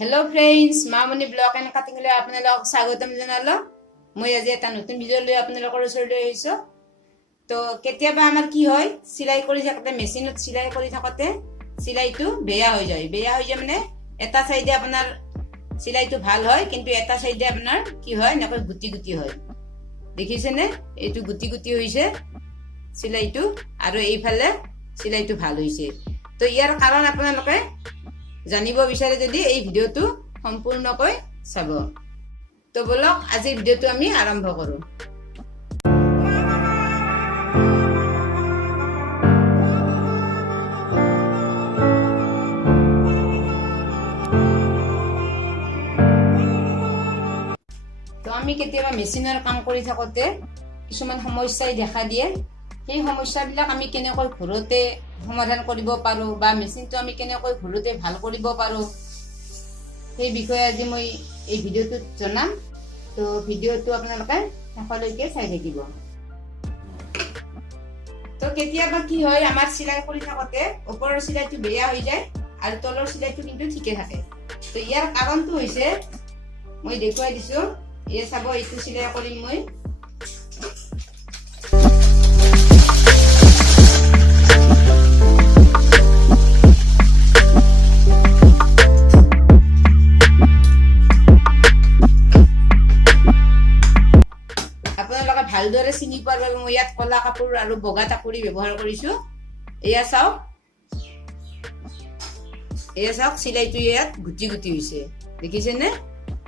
hello friends Mamoni blog and cutting ले आपनालोक स्वागतम जनालो মই আজি এটা নতুন ভিডিও লৈ আপোনালোকৰ ওচৰলৈ আহিছো তো কেতিয়াবা আমাৰ কি হয় সিলাই কৰি থাকতে মেচিনত সিলাই কৰি থাকতে সিলাইটো বেয়া হৈ যায় মানে এটা সাইডে আপোনাৰ সিলাইটো ভাল হয় কিন্তু এটা সাইডে আপোনাৰ কি হয় নকৈ গুটি গুটি হয় দেখিছেনে এইটো গুটি গুটি হৈছে সিলাইটো আৰু এইফালে সিলাইটো ভাল হৈছে তো ইয়াৰ কাৰণ আপোনালোকে জানিব বিচাৰে যদি এই ভিডিওটো সম্পূৰ্ণকৈ চাব তো বলক আজি ভিডিওটো আমি আৰম্ভ কৰো তো আমি কেতিয়াবা মেচিনৰ কাম কৰি থাকতে কিছুমান সমস্যাই দেখা দিয়ে সেই সমস্যাবিলাক আমি কেনেকৈ ঘৰতে সমাধান কৰিব পাৰো বা মেচিনটো আমি কেনেকৈ ঘৰতে ভাল কৰিব পাৰো সেই বিষয়ে আজি মই এই ভিডিওটো জনাম তো ভিডিওটো আপোনালোকে শেষলৈকে চাই থাকিব তো কেতিয়াবা কি হয় আমাৰ সিলাই কৰি থাকতে ওপৰৰ সিলাইটো বেয়া হৈ যায় আৰু তলৰ সিলাইটো কিন্তু ঠিকে থাকে তো ইয়াৰ কাৰণটো হৈছে মই দেখুৱাই দিছো এই চাব এইটো সিলাই কৰিম মই ভালদৰে চিনি পোৱাৰ বাবে মই ইয়াত কলা কাপোৰ আৰু বগা টাকুৰি ব্যৱহাৰ কৰিছো এয়া চাওক সিলাইটো ইয়াত গুটি গুটি হৈছে দেখিছেনে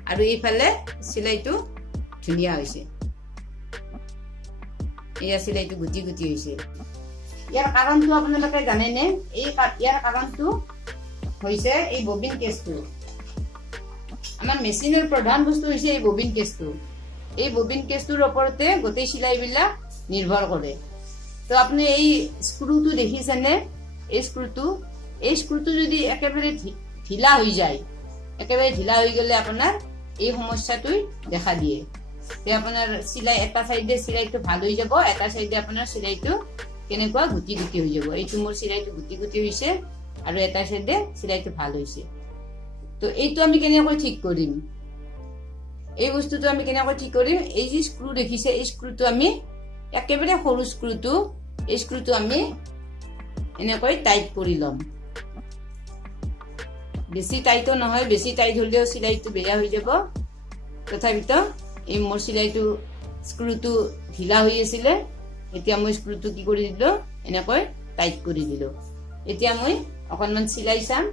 আৰু এইফালে সিলাইটো ধুনিয়া হৈছে এয়া সিলাইটো গুটি গুটি হৈছে ইয়াৰ কাৰণটো আপোনালোকে জানেনে ইয়াৰ কাৰণটো হৈছে এই ববিন কেছটো আমাৰ মেচিনৰ প্ৰধান বস্তু হৈছে এই ববিন কেছটো এই ববিন কেছটোৰ ওপৰতে গোটেই সিলাই বিলাক নিৰ্ভৰ কৰে তো আপুনি এই স্ক্ৰুটো দেখিছেনে এই স্ক্ৰুটো যদি একেবাৰে ঢিলা হৈ যায় একেবাৰে ঢিলা হৈ গলে আপোনাৰ এই সমস্যাটো দেখা দিয়ে তে আপোনাৰ সিলাই এটা সাইডে সিলাইটো ভাল হৈ যাব এটা সাইডে আপোনাৰ সিলাইটো কেনেকুৱা গুটি গুটি হৈ যাব এইটো মোৰ সিলাইটো গুটি গুটি হৈছে আৰু এটা সাইডে সিলাইটো ভাল হৈছে তো এইটো আমি কেনেকৈ ঠিক কৰিম এই বস্তুটো আমি কেনেকৈ ঠিক কৰিম এই যে স্ক্ৰু দেখিছে এই স্ক্ৰুটো আমি একেবাৰে সৰু স্ক্ৰুটো আমি এনেকৈ টাইট কৰি লম বেছি টাইটো নহয় বেছি টাইট হলেও সিলাইটো বেয়া হৈ যাব তথাপিতো এই মোৰ সিলাইটো স্ক্ৰুটো ঢিলা হৈ আছিল এতিয়া মই স্ক্ৰুটো কি কৰি দিলো এনেকৈ টাইট কৰি দিলো এতিয়া মই অকনমান সিলাই চাম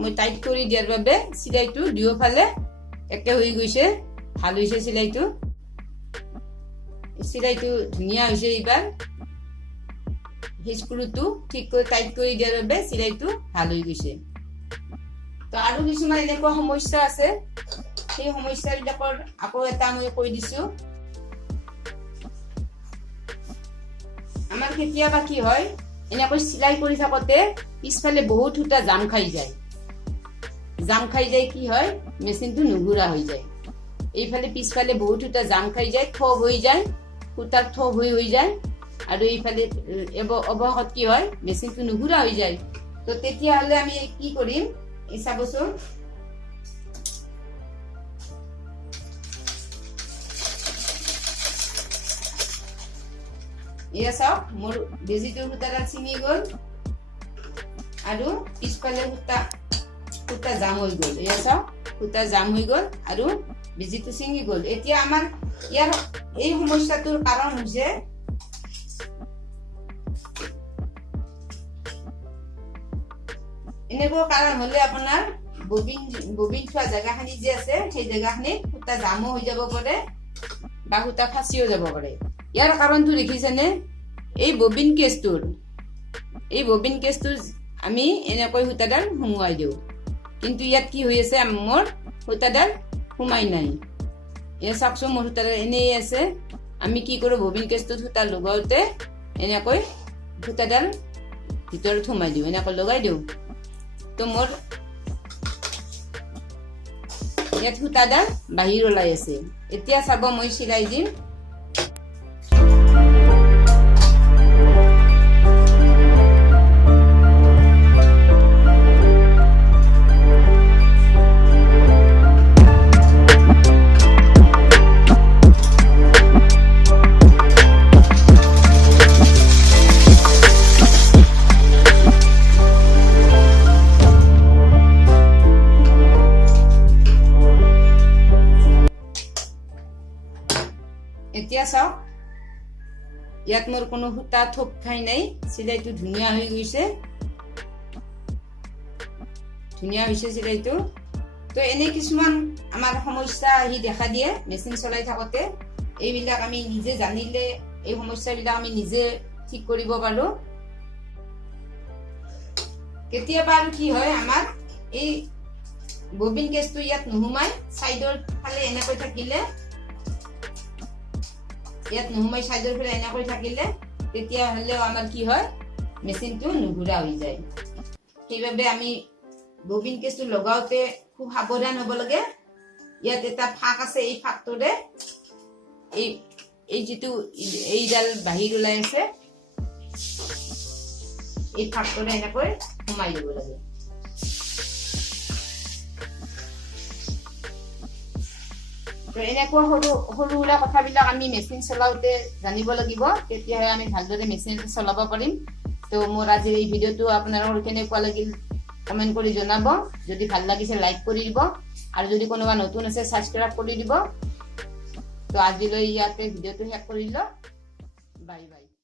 মই টাইট কৰি দিয়াৰ বাবে সিলাইটো দুয়োফালে একে হৈ গৈছে ভাল হৈছে সিলাইটো ধুনিয়া হৈছে এইবাৰ এই স্ক্ৰুটো ঠিক কৰি টাইট কৰি দিয়াৰ বাবে সিলাইটো ভাল হৈ গৈছে তো আৰু কিছুমান এনেকুৱা সমস্যা আছে সেই সমস্যাবিলাকৰ আকৌ এটা মই কৈ দিছো আমাৰ কেতিয়াবা কি হয় এনেকৈ সিলাই কৰি থাকতে পিছফালে বহুত সূতা জাম খাই যায় কি হয় মেচিনটো নুঘুৰা হৈ যায় এইফালে পিছফালে বহুত সূতা জাম খাই যায় থোপ হৈ যায় সূতাৰ থোপ হৈ যায় আৰু এইফালে অৱহত কি হয় মেচিনটো নুঘুৰা হৈ যায় তো তেতিয়া হলে আমি কি কৰিম এই চাবচোন এয়া চাওক মোৰ বেজিটোৰ সূতাডাল ছিঙি গল আৰু পিছফালে সূতা জাম হৈ গল এয়া চাওক সূতা জাম হৈ গল আৰু বেজিটো ছিঙি গল এতিয়া আমাৰ ইয়াৰ এই সমস্যাটোৰ কাৰণ হৈছে এনেকুৱা কাৰণ হলে আপোনাৰ ববিন থোৱা জায়গাখিনি যে আছে সেই জায়গাখিনি সূতা জামো হৈ যাব পাৰে বা সূতা ফাঁচিও যাব পাৰে ইয়াৰ কাৰণটো দেখিছেনে এই ববিন কেছটোৰ আমি এনেকৈ সূতাডাল সুমুৱাই দিওঁ কিন্তু ইয়াত কি হৈ আছে মোৰ সূতাডাল সোমাই নাই এয়া চাওকচোন মোৰ সূতাডাল এনেই আছে আমি কি কৰোঁ ববিন কেছটোত সূতা লগাওঁতে এনেকৈ সূতাডাল ভিতৰত সোমাই দিওঁ এনেকৈ লগাই দিওঁ তো মোৰ ইয়াত সূতাডাল বাহিৰ ওলাই আছে এতিয়া চাব মই চিলাই দিম এতিয়া চাওক ইয়াত মোৰ কোনো সূতা থোপ খাই নাই চিলাইটো ধুনীয়া হৈ গৈছে চিলাইটো তো এনে কিছুমান আমাৰ সমস্যা আহি দেখা দিয়ে মেচিন চলাই থাকোতে এইবিলাক আমি নিজে জানিলে এই সমস্যাবিলাক আমি নিজে ঠিক কৰিব পাৰো কেতিয়াবা আৰু কি হয় আমাৰ এই ববিন কেছটো ইয়াত নোহোমাই সাইডৰ ফালে এনেকৈ থাকিলে ইয়াত নোহোমাই সাইডৰ ফালে এনেকৈ থাকিলে তেতিয়া হলেও আমাৰ কি হয় মেচিনটো নুঘুৰা হৈ যায় সেইবাবে আমি ববিন কেছটো লগাওতে খুব সাৱধান হ'ব লাগে ইয়াত এটা ফাঁক আছে এই ফাঁকটোৰে এই যেটো এইডাল বাহিৰ ওলাই আছে এই ফাঁকটোৰে এনেকৈ সোমাই দিব লাগে তো এনেকুৱা সৰু সৰু কথাবিলাক আমি মেচিন চলাওতে জানিব লাগিব তেতিয়াহে আমি ভালদৰে মেচিন চলাব পাৰিম তো মোৰ আজিৰ এই ভিডিঅ'টো আপোনালোকৰ কেনেকুৱা লাগিল কমেন্ট কৰি জনাব যদি ভাল লাগিছে লাইক কৰি দিব আৰু যদি কোনোবা নতুন আছে সাবস্ক্ৰাইব কৰি দিব তো আজিলৈ ইয়াতে ভিডিঅ'টো শেষ কৰিলো বাই বাই